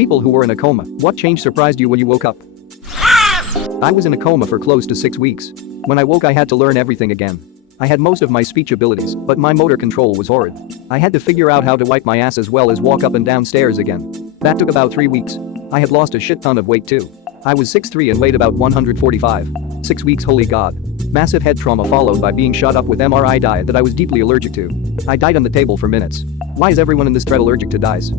people who were in a coma, what change surprised you when you woke up? I was in a coma for close to 6 weeks. When I woke I had to learn everything again. I had most of my speech abilities, but my motor control was horrid. I had to figure out how to wipe my ass as well as walk up and down stairs again. That took about 3 weeks. I had lost a shit ton of weight too. I was 6'3" and weighed about 145. 6 weeks, holy god. Massive head trauma followed by being shot up with MRI diet that I was deeply allergic to. I died on the table for minutes. Why is everyone in this thread allergic to dyes?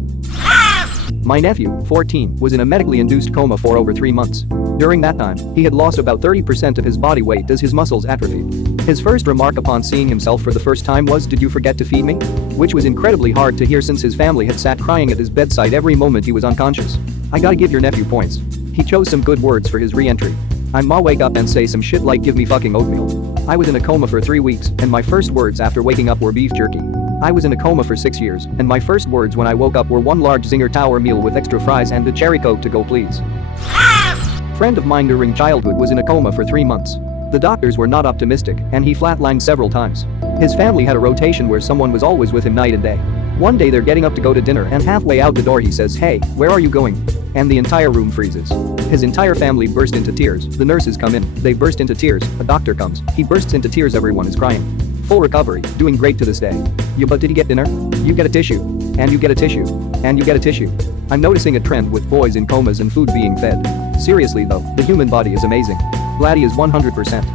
My nephew, 14, was in a medically induced coma for over 3 months. During that time, he had lost about 30% of his body weight as his muscles atrophied. His first remark upon seeing himself for the first time was, "Did you forget to feed me?" Which was incredibly hard to hear since his family had sat crying at his bedside every moment he was unconscious. I gotta give your nephew points. He chose some good words for his re-entry. I ma wake up and say some shit like give me fucking oatmeal. I was in a coma for 3 weeks and my first words after waking up were beef jerky. I was in a coma for 6 years and my first words when I woke up were one large Zinger Tower meal with extra fries and a cherry coke to go please. Friend of mine during childhood was in a coma for 3 months. The doctors were not optimistic and he flatlined several times. His family had a rotation where someone was always with him night and day. One day they're getting up to go to dinner and halfway out the door he says, "Hey, where are you going?" And the entire room freezes. His entire family burst into tears. The nurses come in, they burst into tears, a doctor comes, he bursts into tears, everyone is crying. Full recovery, doing great to this day. But did he get dinner? You get a tissue. And you get a tissue. And you get a tissue. I'm noticing a trend with boys in comas and food being fed. Seriously though, the human body is amazing. Glad he is 100%.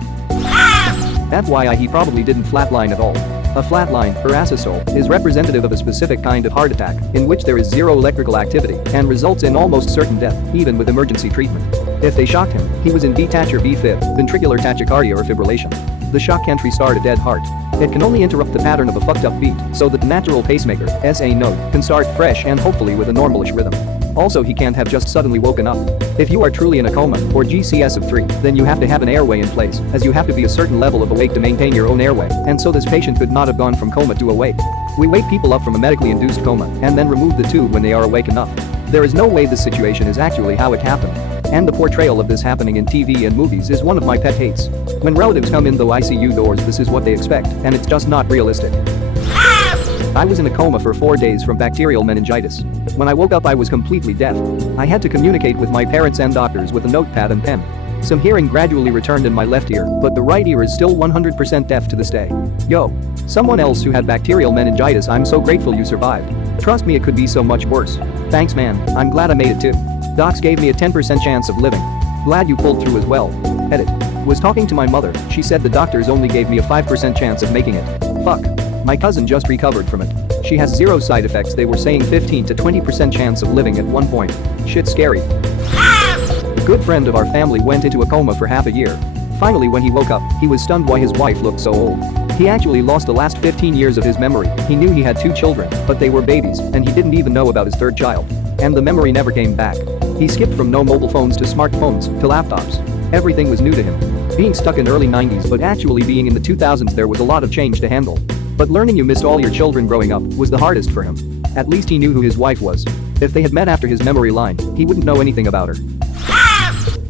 FYI, he probably didn't flatline at all. A flatline, or acetol, is representative of a specific kind of heart attack in which there is zero electrical activity and results in almost certain death, even with emergency treatment. If they shocked him, he was in VTach or VFib, ventricular tachycardia or fibrillation. The shock can't restart a dead heart. It can only interrupt the pattern of a fucked up beat so that the natural pacemaker, SA node, can start fresh and hopefully with a normalish rhythm. Also, he can't have just suddenly woken up. If you are truly in a coma, or GCS of 3, then you have to have an airway in place, as you have to be a certain level of awake to maintain your own airway, and so this patient could not have gone from coma to awake. We wake people up from a medically induced coma, and then remove the tube when they are awake enough. There is no way this situation is actually how it happened. And the portrayal of this happening in TV and movies is one of my pet hates. When relatives come in through ICU doors, this is what they expect, and it's just not realistic. I was in a coma for 4 days from bacterial meningitis. When I woke up I was completely deaf. I had to communicate with my parents and doctors with a notepad and pen. Some hearing gradually returned in my left ear, but the right ear is still 100% deaf to this day. Yo. Someone else who had bacterial meningitis, I'm so grateful you survived. Trust me, it could be so much worse. Thanks man, I'm glad I made it too. Docs gave me a 10% chance of living. Glad you pulled through as well. Edit. Was talking to my mother, she said the doctors only gave me a 5% chance of making it. Fuck. My cousin just recovered from it. She has 0 side effects, they were saying 15 to 20% chance of living at one point. Shit scary. A good friend of our family went into a coma for half a year. Finally when he woke up, he was stunned why his wife looked so old. He actually lost the last 15 years of his memory. He knew he had 2 children, but they were babies, and he didn't even know about his 3rd child. And the memory never came back. He skipped from no mobile phones to smartphones, to laptops. Everything was new to him. Being stuck in early 90s but actually being in the 2000s, there was a lot of change to handle. But learning you missed all your children growing up was the hardest for him. At least he knew who his wife was. If they had met after his memory line, he wouldn't know anything about her.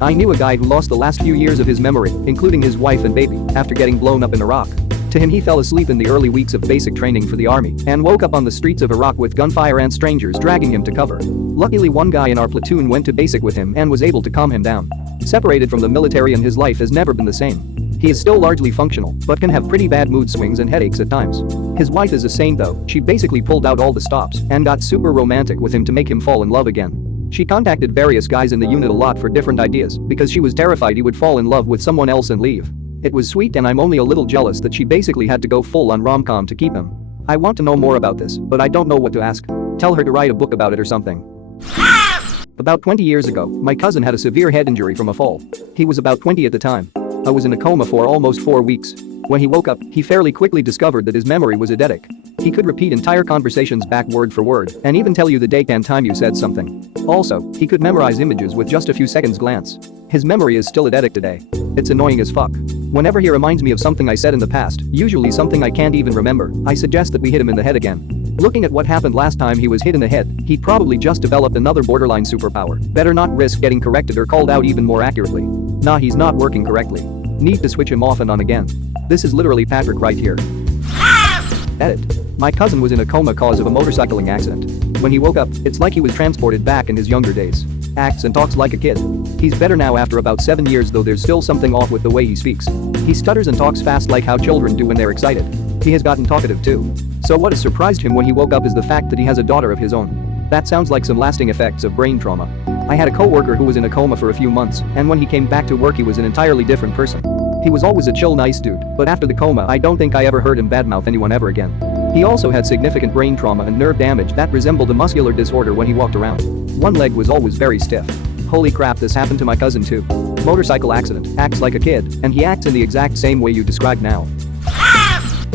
I knew a guy who lost the last few years of his memory, including his wife and baby, after getting blown up in Iraq. To him, he fell asleep in the early weeks of basic training for the army and woke up on the streets of Iraq with gunfire and strangers dragging him to cover. Luckily, one guy in our platoon went to basic with him and was able to calm him down. Separated from the military and his life has never been the same. He is still largely functional, but can have pretty bad mood swings and headaches at times. His wife is a saint though, she basically pulled out all the stops and got super romantic with him to make him fall in love again. She contacted various guys in the unit a lot for different ideas because she was terrified he would fall in love with someone else and leave. It was sweet and I'm only a little jealous that she basically had to go full on rom-com to keep him. I want to know more about this, but I don't know what to ask. Tell her to write a book about it or something. About 20 years ago, my cousin had a severe head injury from a fall. He was about 20 at the time. I was in a coma for almost 4 weeks. When he woke up, he fairly quickly discovered that his memory was eidetic. He could repeat entire conversations back word for word and even tell you the date and time you said something. Also, he could memorize images with just a few seconds glance. His memory is still eidetic today. It's annoying as fuck. Whenever he reminds me of something I said in the past, usually something I can't even remember, I suggest that we hit him in the head again. Looking at what happened last time he was hit in the head, he'd probably just developed another borderline superpower. Better not risk getting corrected or called out even more accurately. Nah, he's not working correctly. Need to switch him off and on again. This is literally Patrick right here. Edit. My cousin was in a coma cause of a motorcycling accident. When he woke up, it's like he was transported back in his younger days. Acts and talks like a kid. He's better now after about 7 years, though there's still something off with the way he speaks. He stutters and talks fast like how children do when they're excited. He has gotten talkative too. So what has surprised him when he woke up is the fact that he has a daughter of his own. That sounds like some lasting effects of brain trauma. I had a coworker who was in a coma for a few months, and when he came back to work he was an entirely different person. He was always a chill, nice dude, but after the coma I don't think I ever heard him badmouth anyone ever again. He also had significant brain trauma and nerve damage that resembled a muscular disorder when he walked around. One leg was always very stiff. Holy crap, this happened to my cousin too. Motorcycle accident, acts like a kid, and he acts in the exact same way you described now.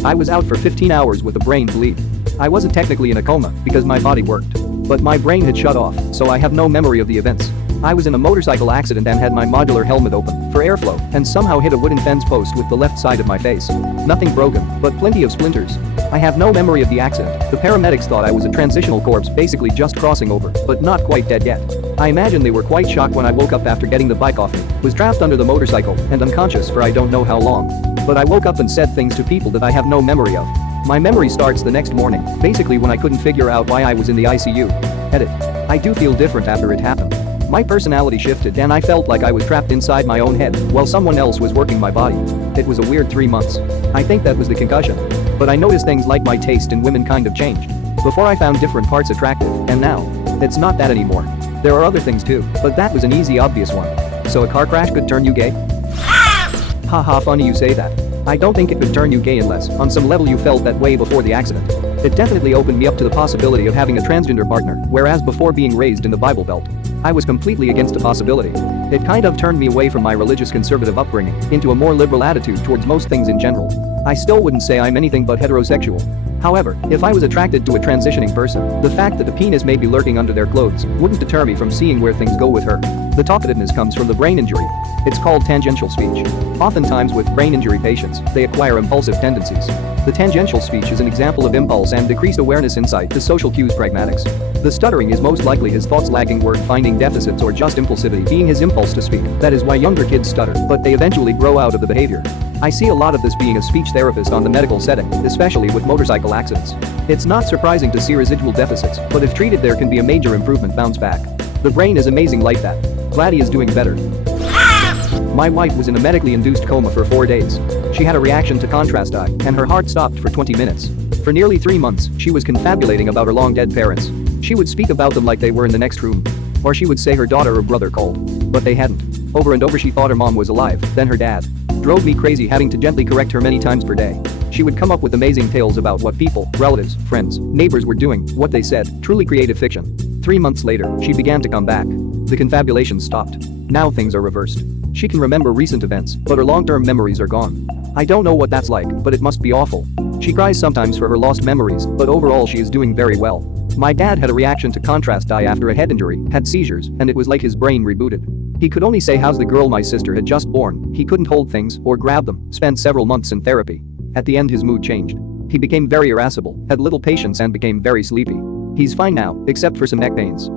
I was out for 15 hours with a brain bleed. I wasn't technically in a coma because my body worked. But my brain had shut off, so I have no memory of the events. I was in a motorcycle accident and had my modular helmet open for airflow and somehow hit a wooden fence post with the left side of my face. Nothing broken, but plenty of splinters. I have no memory of the accident. The paramedics thought I was a transitional corpse, basically just crossing over, but not quite dead yet. I imagine they were quite shocked when I woke up after getting the bike off me, was trapped under the motorcycle, and unconscious for I don't know how long. But I woke up and said things to people that I have no memory of. My memory starts the next morning, basically when I couldn't figure out why I was in the ICU. Edit. I do feel different after it happened. My personality shifted and I felt like I was trapped inside my own head while someone else was working my body. It was a weird 3 months. I think that was the concussion. But I noticed things like my taste in women kind of changed. Before I found different parts attractive, and now, it's not that anymore. There are other things too, but that was an easy, obvious one. So a car crash could turn you gay? Haha, funny you say that. I don't think it could turn you gay unless, on some level, you felt that way before the accident. It definitely opened me up to the possibility of having a transgender partner, whereas before being raised in the Bible Belt, I was completely against the possibility. It kind of turned me away from my religious conservative upbringing into a more liberal attitude towards most things in general. I still wouldn't say I'm anything but heterosexual. However, if I was attracted to a transitioning person, the fact that the penis may be lurking under their clothes wouldn't deter me from seeing where things go with her. The talkativeness comes from the brain injury. It's called tangential speech. Oftentimes with brain injury patients, they acquire impulsive tendencies. The tangential speech is an example of impulse and decreased awareness insight to social cues pragmatics. The stuttering is most likely his thoughts lacking word-finding deficits or just impulsivity being his impulse to speak. That is why younger kids stutter, but they eventually grow out of the behavior. I see a lot of this being a speech therapist on the medical setting, especially with motorcycle accidents. It's not surprising to see residual deficits, but if treated there can be a major improvement bounce back. The brain is amazing like that. Glad he is doing better. My wife was in a medically induced coma for 4 days. She had a reaction to contrast dye, and her heart stopped for 20 minutes. For nearly 3 months, she was confabulating about her long-dead parents. She would speak about them like they were in the next room. Or she would say her daughter or brother called. But they hadn't. Over and over she thought her mom was alive, then her dad. Drove me crazy having to gently correct her many times per day. She would come up with amazing tales about what people, relatives, friends, neighbors were doing, what they said, truly creative fiction. 3 months later, she began to come back. The confabulation stopped. Now things are reversed. She can remember recent events, but her long-term memories are gone. I don't know what that's like, but it must be awful. She cries sometimes for her lost memories, but overall she is doing very well. My dad had a reaction to contrast dye after a head injury, had seizures, and it was like his brain rebooted. He could only say how's the girl my sister had just born. He couldn't hold things or grab them, spent several months in therapy. At the end his mood changed. He became very irascible, had little patience and became very sleepy. He's fine now, except for some neck pains.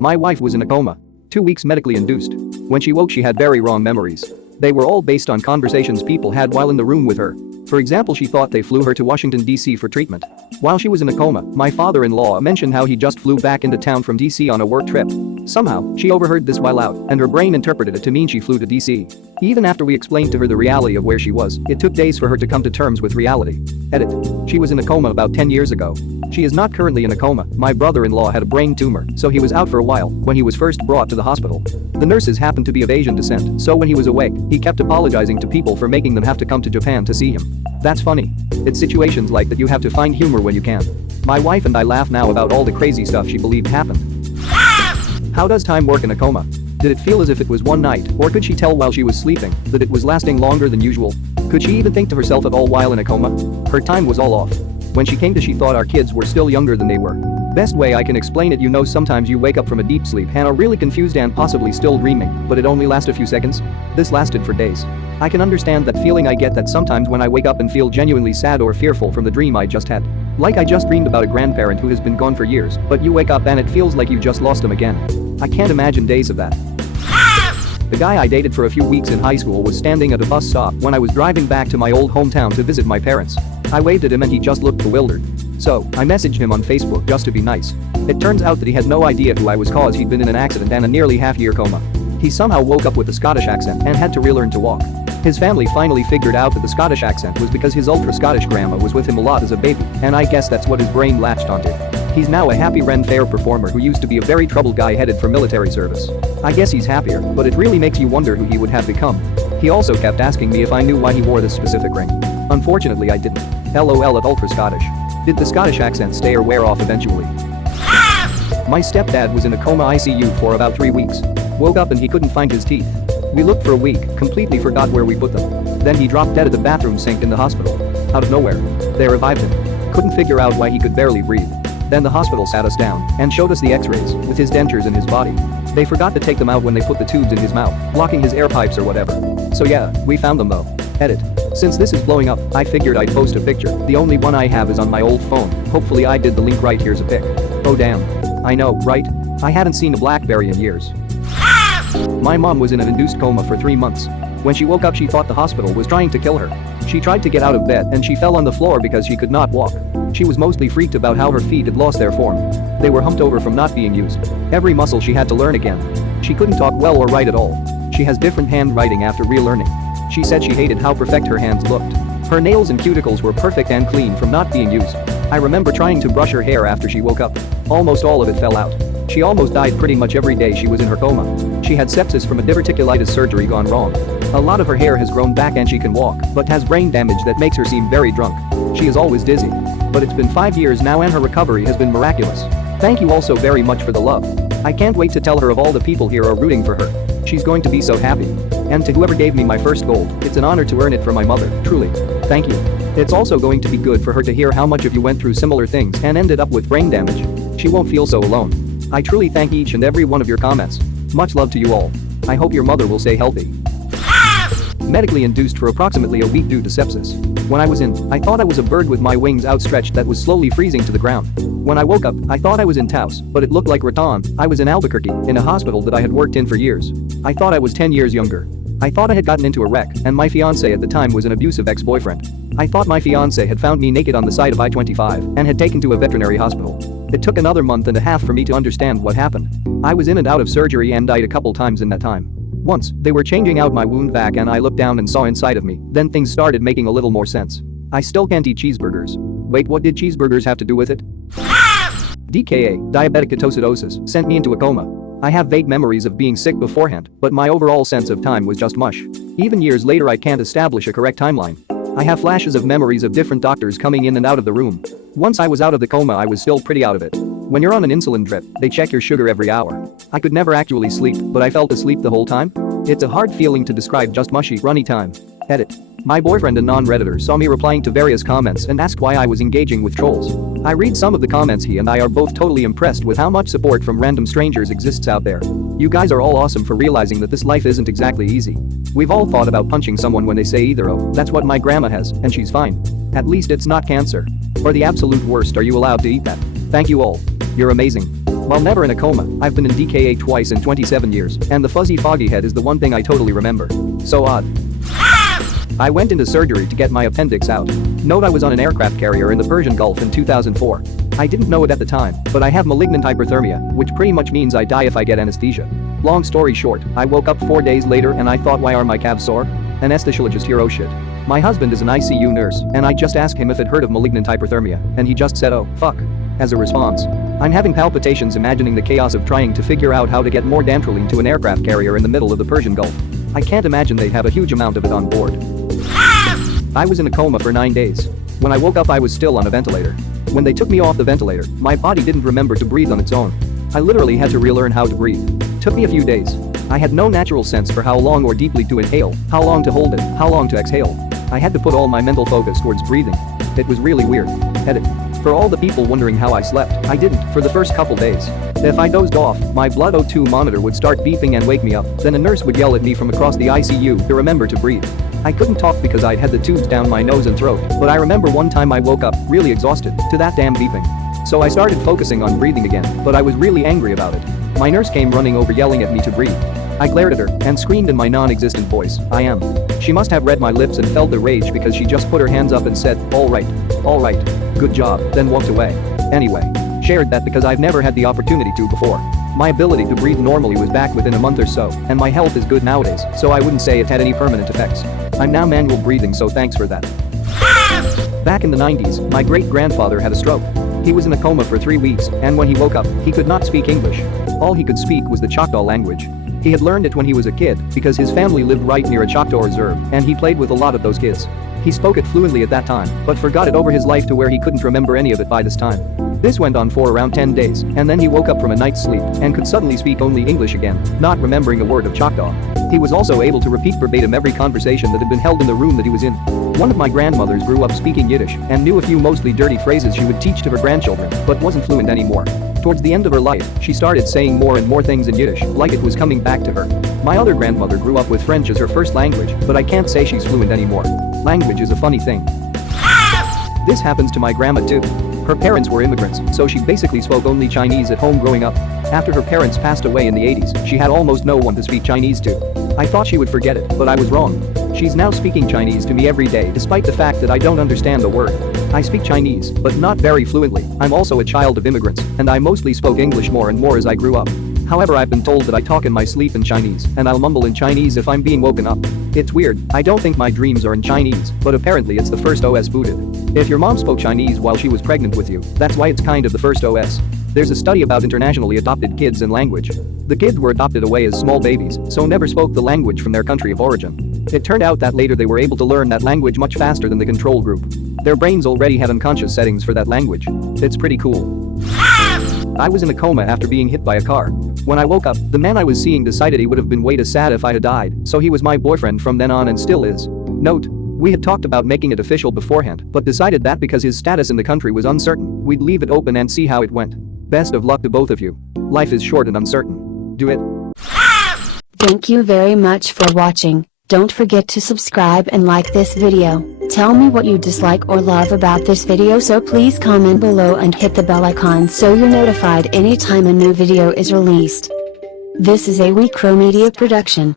My wife was in a coma. 2 weeks medically induced. When she woke she had very wrong memories. They were all based on conversations people had while in the room with her. For example, she thought they flew her to Washington, D.C. for treatment. While she was in a coma, my father-in-law mentioned how he just flew back into town from D.C. on a work trip. Somehow, she overheard this while out, and her brain interpreted it to mean she flew to D.C. Even after we explained to her the reality of where she was, it took days for her to come to terms with reality. Edit. She was in a coma about 10 years ago. She is not currently in a coma. My brother-in-law had a brain tumor, so he was out for a while when he was first brought to the hospital. The nurses happened to be of Asian descent, so when he was awake, he kept apologizing to people for making them have to come to Japan to see him. That's funny. It's situations like that you have to find humor when you can. My wife and I laugh now about all the crazy stuff she believed happened. How does time work in a coma? Did it feel as if it was one night, or could she tell while she was sleeping that it was lasting longer than usual? Could she even think to herself at all while in a coma? Her time was all off. When she came to she thought our kids were still younger than they were. Best way I can explain it, sometimes you wake up from a deep sleep and are really confused and possibly still dreaming, but it only lasts a few seconds. This lasted for days. I can understand that feeling. I get that sometimes when I wake up and feel genuinely sad or fearful from the dream I just had. Like I just dreamed about a grandparent who has been gone for years, but you wake up and it feels like you just lost him again. I can't imagine days of that. The guy I dated for a few weeks in high school was standing at a bus stop when I was driving back to my old hometown to visit my parents. I waved at him and he just looked bewildered. So, I messaged him on Facebook just to be nice. It turns out that he had no idea who I was cause he'd been in an accident and a nearly half-year coma. He somehow woke up with a Scottish accent and had to relearn to walk. His family finally figured out that the Scottish accent was because his ultra-Scottish grandma was with him a lot as a baby, and I guess that's what his brain latched onto. He's now a happy Ren Fair performer who used to be a very troubled guy headed for military service. I guess he's happier, but it really makes you wonder who he would have become. He also kept asking me if I knew why he wore this specific ring. Unfortunately I didn't. LOL at ultra-Scottish. Did the Scottish accent stay or wear off eventually? My stepdad was in a coma ICU for about 3 weeks. Woke up and he couldn't find his teeth. We looked for a week, completely forgot where we put them. Then he dropped dead at the bathroom sink in the hospital. Out of nowhere. They revived him. Couldn't figure out why he could barely breathe. Then the hospital sat us down and showed us the x-rays with his dentures in his body. They forgot to take them out when they put the tubes in his mouth, blocking his air pipes or whatever. So yeah, we found them though. Edit. Since this is blowing up, I figured I'd post a picture. The only one I have is on my old phone. Hopefully I did the link right. Here's a pic. Oh damn. I know, right? I hadn't seen a BlackBerry in years. My mom was in an induced coma for 3 months. When she woke up she thought the hospital was trying to kill her. She tried to get out of bed and she fell on the floor because she could not walk. She was mostly freaked about how her feet had lost their form. They were humped over from not being used. Every muscle she had to learn again. She couldn't talk well or write at all. She has different handwriting after relearning. She said she hated how perfect her hands looked. Her nails and cuticles were perfect and clean from not being used. I remember trying to brush her hair after she woke up. Almost all of it fell out. She almost died pretty much every day she was in her coma. She had sepsis from a diverticulitis surgery gone wrong. A lot of her hair has grown back and she can walk, but has brain damage that makes her seem very drunk. She is always dizzy. But it's been 5 years now and her recovery has been miraculous. Thank you all so very much for the love. I can't wait to tell her of all the people here are rooting for her. She's going to be so happy. And to whoever gave me my first gold, it's an honor to earn it from my mother, truly. Thank you. It's also going to be good for her to hear how much of you went through similar things and ended up with brain damage. She won't feel so alone. I truly thank each and every one of your comments. Much love to you all. I hope your mother will stay healthy. Medically induced for approximately a week due to sepsis. When I was in, I thought I was a bird with my wings outstretched that was slowly freezing to the ground. When I woke up, I thought I was in Taos, but it looked like Raton. I was in Albuquerque, in a hospital that I had worked in for years. I thought I was 10 years younger. I thought I had gotten into a wreck, and my fiancé at the time was an abusive ex-boyfriend. I thought my fiancé had found me naked on the side of I-25 and had taken to a veterinary hospital. It took another month and a half for me to understand what happened. I was in and out of surgery and died a couple times in that time. Once, they were changing out my wound vac and I looked down and saw inside of me, then things started making a little more sense. I still can't eat cheeseburgers. Wait, what did cheeseburgers have to do with it? DKA, diabetic ketoacidosis, sent me into a coma. I have vague memories of being sick beforehand, but my overall sense of time was just mush. Even years later I can't establish a correct timeline. I have flashes of memories of different doctors coming in and out of the room. Once I was out of the coma I was still pretty out of it. When you're on an insulin drip, they check your sugar every hour. I could never actually sleep, but I felt asleep the whole time. It's a hard feeling to describe, just mushy, runny time. Edit. My boyfriend and non-Redditor saw me replying to various comments and asked why I was engaging with trolls. I read some of the comments. He and I are both totally impressed with how much support from random strangers exists out there. You guys are all awesome for realizing that this life isn't exactly easy. We've all thought about punching someone when they say either oh, that's what my grandma has, and she's fine. At least it's not cancer. Or the absolute worst, are you allowed to eat that? Thank you all. You're amazing. While never in a coma, I've been in DKA twice in 27 years, and the fuzzy foggy head is the one thing I totally remember. So odd. I went into surgery to get my appendix out. Note I was on an aircraft carrier in the Persian Gulf in 2004. I didn't know it at the time, but I have malignant hyperthermia, which pretty much means I die if I get anesthesia. Long story short, I woke up 4 days later and I thought, why are my calves sore? Anesthesiologist here, oh shit. My husband is an ICU nurse, and I just asked him if he'd heard of malignant hyperthermia, and he just said oh, fuck. As a response, I'm having palpitations imagining the chaos of trying to figure out how to get more dantrolene to an aircraft carrier in the middle of the Persian Gulf. I can't imagine they'd have a huge amount of it on board. I was in a coma for 9 days. When I woke up I was still on a ventilator. When they took me off the ventilator, my body didn't remember to breathe on its own. I literally had to relearn how to breathe. Took me a few days. I had no natural sense for how long or deeply to inhale, how long to hold it, how long to exhale. I had to put all my mental focus towards breathing. It was really weird. Edit. For all the people wondering how I slept, I didn't for the first couple days. If I dozed off, my blood O2 monitor would start beeping and wake me up, then a nurse would yell at me from across the ICU to remember to breathe. I couldn't talk because I'd had the tubes down my nose and throat, but I remember one time I woke up, really exhausted, to that damn beeping. So I started focusing on breathing again, but I was really angry about it. My nurse came running over yelling at me to breathe. I glared at her and screamed in my non-existent voice, I am. She must have read my lips and felt the rage because she just put her hands up and said, all right. Alright. Good job, then walked away. Anyway. Shared that because I've never had the opportunity to before. My ability to breathe normally was back within a month or so, and my health is good nowadays, so I wouldn't say it had any permanent effects. I'm now manual breathing, so thanks for that. Back in the 90s, my great-grandfather had a stroke. He was in a coma for 3 weeks, and when he woke up, he could not speak English. All he could speak was the Choctaw language. He had learned it when he was a kid because his family lived right near a Choctaw reserve, and he played with a lot of those kids. He spoke it fluently at that time, but forgot it over his life to where he couldn't remember any of it by this time. This went on for around 10 days, and then he woke up from a night's sleep and could suddenly speak only English again, not remembering a word of Choctaw. He was also able to repeat verbatim every conversation that had been held in the room that he was in. One of my grandmothers grew up speaking Yiddish and knew a few mostly dirty phrases she would teach to her grandchildren, but wasn't fluent anymore. Towards the end of her life, she started saying more and more things in Yiddish, like it was coming back to her. My other grandmother grew up with French as her first language, but I can't say she's fluent anymore. Language is a funny thing. This happens to my grandma too. Her parents were immigrants, so she basically spoke only Chinese at home growing up. After her parents passed away in the 80s, she had almost no one to speak Chinese to. I thought she would forget it, but I was wrong. She's now speaking Chinese to me every day despite the fact that I don't understand the word. I speak Chinese, but not very fluently. I'm also a child of immigrants, and I mostly spoke English more and more as I grew up. However, I've been told that I talk in my sleep in Chinese, and I'll mumble in Chinese if I'm being woken up. It's weird, I don't think my dreams are in Chinese, but apparently it's the first OS booted. If your mom spoke Chinese while she was pregnant with you, that's why it's kind of the first OS. There's a study about internationally adopted kids and language. The kids were adopted away as small babies, so never spoke the language from their country of origin. It turned out that later they were able to learn that language much faster than the control group. Their brains already had unconscious settings for that language. It's pretty cool. I was in a coma after being hit by a car. When I woke up, the man I was seeing decided he would have been way too sad if I had died, so he was my boyfriend from then on and still is. Note: we had talked about making it official beforehand, but decided that because his status in the country was uncertain, we'd leave it open and see how it went. Best of luck to both of you. Life is short and uncertain. Do it. Thank you very much for watching. Don't forget to subscribe and like this video. Tell me what you dislike or love about this video, so please comment below and hit the bell icon so you're notified anytime a new video is released. This is a WeCrow Media production.